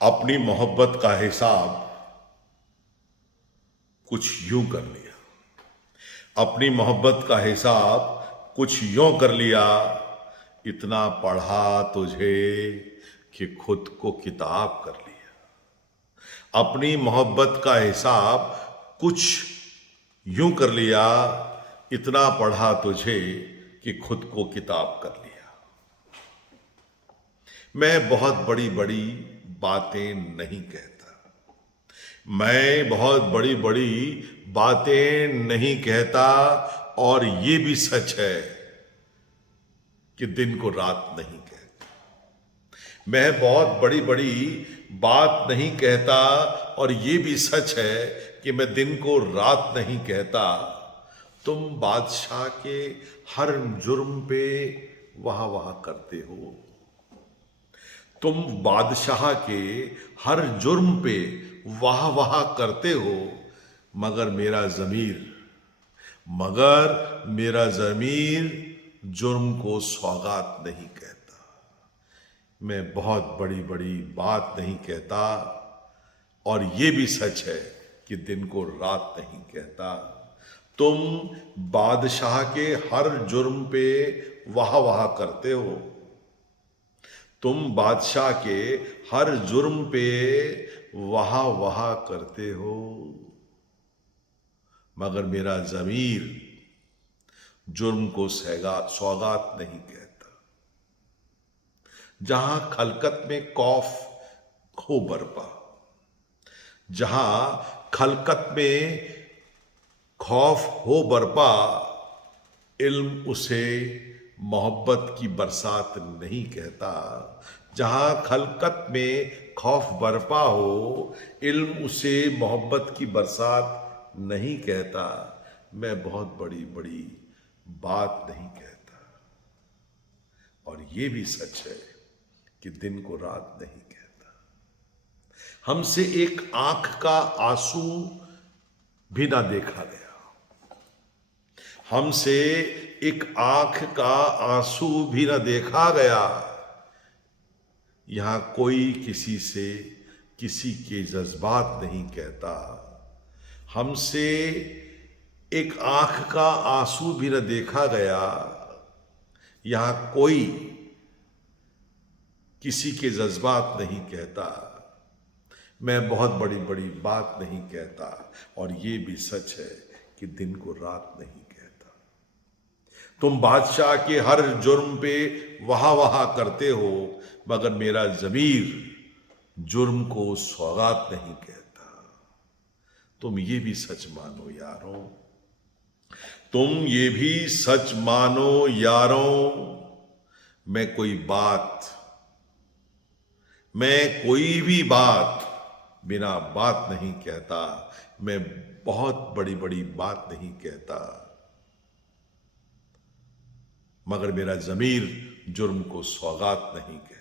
अपनी मोहब्बत का हिसाब कुछ यूं कर लिया। अपनी मोहब्बत का हिसाब कुछ यूं कर लिया। इतना पढ़ा तुझे कि खुद को किताब कर लिया। अपनी मोहब्बत का हिसाब कुछ यूं कर लिया। इतना पढ़ा तुझे कि खुद को किताब कर लिया। मैं बहुत बड़ी बड़ी बातें नहीं कहता। मैं बहुत बड़ी बड़ी बातें नहीं कहता। और ये भी सच है कि दिन को रात नहीं कहता। मैं बहुत बड़ी बड़ी बात नहीं कहता। और ये भी सच है कि मैं दिन को रात नहीं कहता। तुम बादशाह के हर जुर्म पे वाह वाह करते हो। तुम बादशाह के हर जुर्म पे वाह वाह करते हो। मगर मेरा ज़मीर जुर्म को सौगात नहीं कहता। मैं बहुत बड़ी बड़ी बात नहीं कहता। और ये भी सच है कि दिन को रात नहीं कहता। तुम बादशाह के हर जुर्म पे वाह वाह करते हो। तुम बादशाह के हर जुर्म पे वाह वाह करते हो। मगर मेरा ज़मीर जुर्म को सौगात नहीं कहता। जहां खलकत में खौफ हो बरपा, जहां खलकत में खौफ हो बरपा, इल्म उसे मोहब्बत की बरसात नहीं कहता। जहां खलकत में खौफ बरपा हो, इल्म उसे मोहब्बत की बरसात नहीं कहता। मैं बहुत बड़ी बड़ी बात नहीं कहता। और ये भी सच है कि दिन को रात नहीं कहता। हमसे एक आंख का आंसू भी ना देखा गया। हमसे एक आंख का आंसू भी ना देखा गया। यहां कोई किसी से किसी के जज्बात नहीं कहता। हमसे एक आंख का आंसू भी न देखा गया। यहां कोई किसी के जज्बात नहीं कहता। मैं बहुत बड़ी बड़ी बात नहीं कहता। और ये भी सच है कि दिन को रात नहीं कहता। तुम बादशाह के हर जुर्म पे वाह वाह करते हो। मगर मेरा ज़मीर जुर्म को सौगात नहीं कहता। तुम ये भी सच मानो यारों। तुम ये भी सच मानो यारों। मैं कोई भी बात बिना बात नहीं कहता। मैं बहुत बड़ी बड़ी बात नहीं कहता। मगर मेरा ज़मीर जुर्म को सौगात नहीं कहता।